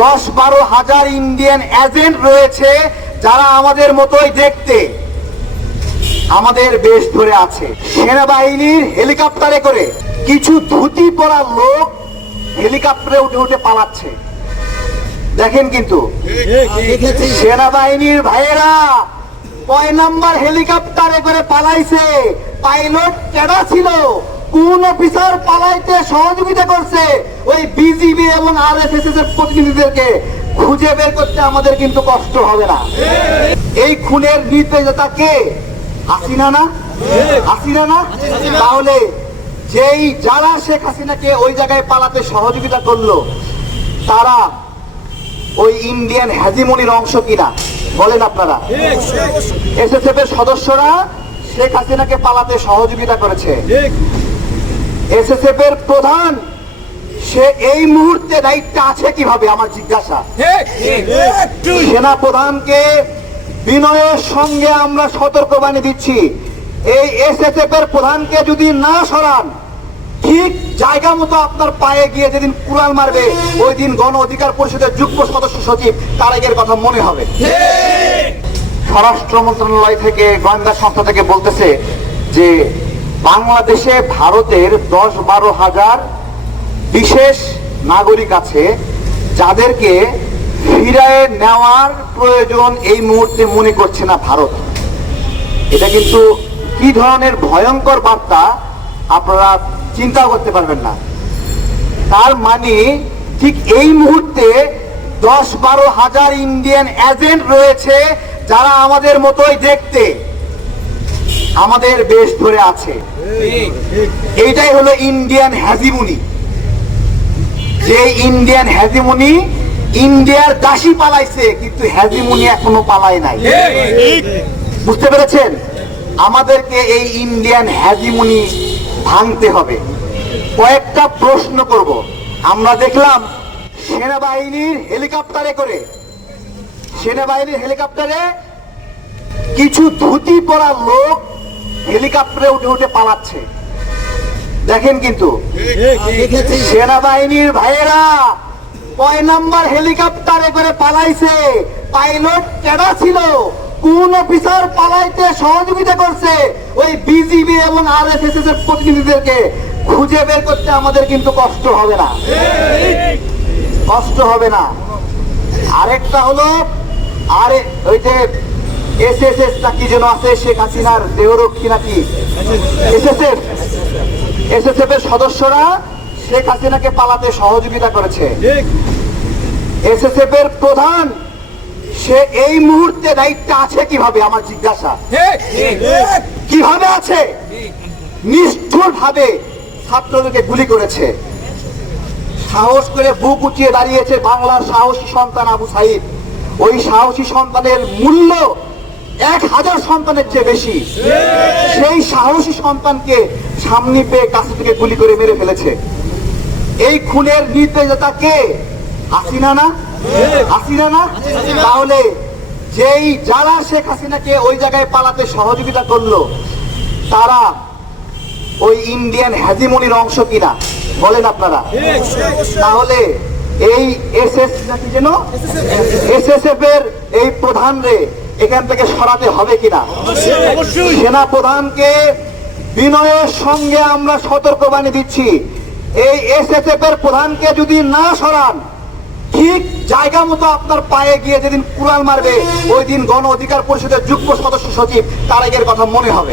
দশ বারো হাজার ইন্ডিয়ান এজেন্ট রয়েছে যারা আমাদের মতোই দেখতে আমাদের বেশ ধরে আছে। সেনাবাহিনীর হেলিকপ্টারে করে কিছু ধুতি পরা লোক হেলিকপ্টারে উঠে উঠে পালাচ্ছে। দেখেন কিন্তু, সেনাবাহিনীর ভাইয়েরা কয় নাম্বার হেলিকপ্টারে করে পালাইছে? পাইলট কেডা ছিল? কোন অফিসার পালাইতে সহযোগিতা করছে ওই বিজিবি এবং আর এস এস এর প্রতিনিধিদেরকে? খুঁজে বের করতে আমাদের কিন্তু কষ্ট হবে না। এই খুনের নির্দেশতা কে? হাসিনা না? হাসিনা না? তাহলে যেই যারা শেখ হাসিনাকে ওই জায়গায় পালাতে সহযোগিতা করল, তারা ওই ইন্ডিয়ান হ্যাজিমনির অংশ কিনা? বলেন আপনারা। এসএসএফ এর সদস্যরা শেখ হাসিনাকে পালাতে সহযোগিতা করেছে। এসএসএফ এর প্রধান সে এই মুহূর্তে দায়িত্বে আছে কীভাবে আমার জিজ্ঞাসা? সেনা প্রধানকে বিনয়ের সঙ্গে আমরা সতর্কবাণী দিচ্ছি। এই এসএসএফ এর প্রধানকে যদি না সরান ঠিক জায়গা মতো আপনার পায়ে গিয়ে যেদিন কুড়াল মারবে ওই দিন গণ অধিকার পরিষদের যুগ্ম সদস্য সচিব তারেকের কথা মনে হবে। স্বরাষ্ট্র মন্ত্রণালয় থেকে গোয়েন্দা সংস্থা থেকে বলতেছে যে বাংলাদেশে ভারতের দশ বারো হাজার বিশেষ নাগরিক আছে যাদেরকে ফিরায় নেওয়ার প্রয়োজন এই মুহূর্তে মনে করছে না ভারত। এটা কিন্তু কি ধরনের ভয়ঙ্কর বার্তা আপনারা চিন্তা করতে পারবেন না। তার মানে ঠিক এই মুহূর্তে দশ বারো হাজার ইন্ডিয়ান এজেন্ট রয়েছে যারা আমাদের মতোই দেখতে। আমাদের বেশ ধরে আছে। এইটাই হলো ইন্ডিয়ান হ্যাজিমুনি যে ইন্ডিয়ান হ্যাজিমুনি ইন্ডিয়ার দাসী পালাইছে, কিন্তু হ্যাজিমুনি এখনও পালায় নাই। বুঝতে পেরেছেন? আমাদেরকে এই ইন্ডিয়ান হ্যাজিমুনি ভাঙতে হবে। কয়েকটা প্রশ্ন করব। আমরা দেখলাম সেনাবাহিনীর হেলিকপ্টারে করে, সেনাবাহিনীর হেলিকপ্টারে কিছু ধুতি পরা লোক হেলিকপ্টারে উঠে উঠে পালাচ্ছে। দেখেন কিন্তু, সেনাবাহিনীর ভাইয়েরা কয় নাম্বার হেলিকপ্টারে করে পালাইছে? পাইলট কেডা ছিল? কোন অফিসার পালাইতে সহযোগিতা করছে? ওই বিজিবি এবং আর এস এস এর প্রতিনিধিদেরকে খুঁজে বের করতে আমাদের কিন্তু কষ্ট হবে না। কষ্ট হবে না। আরেকটা হলো, আরে, ওই যে এসএসএস নাকি যেন আছে? শেখ হাসিনার দেহরক্ষী নাকি? এসএসএফ। এসএসএফ এর সদস্যরা শেখ হাসিনাকে পালাতে সহযোগিতা করেছে। এসএসএফ এর প্রধান, সে এই মুহূর্তে দায়িত্বে আছে কীভাবে? আমার জিজ্ঞাসা। কীভাবে আছে? নিষ্ঠুর ভাবে ছাত্রদেরকে গুলি করেছে। সাহস করে বুক উঁচিয়ে দাঁড়িয়েছে বাংলার সাহসী সন্তান আবু সাইদ। ওই সাহসী সন্তানের মূল্য এক হাজার সন্তানের চেয়ে বেশি। সেই সাহসী সন্তানকে সামনে পেয়ে কাছে থেকে গুলি করে মেরে ফেলেছে। এই খুনের নির্দেশতা কে? হাসিনা না? হাসিনা না? তাহলে যেই যারা শেখ হাসিনাকে ওই জায়গায় পালাতে সহযোগিতা করল, তারা ওই ইন্ডিয়ান হ্যাজিমনির অংশ কিনা? বলেন আপনারা। তাহলে এই এস এস নাকি যেন এসএসএফ এর এই প্রধান রে এখান থেকে সরাতে হবে কিনা? সেনা প্রধানকে বিনয়ের সঙ্গে আমরা সতর্কবাণী দিচ্ছি। এই এসএসএফ এর প্রধানকে যদি না সরান ঠিক জায়গা মতো আপনার পায়ে গিয়ে যেদিন কুড়াল মারবে ওই দিন গণ অধিকার পরিষদের যুগ্ম সদস্য সচিব তারেকের কথা মনে হবে।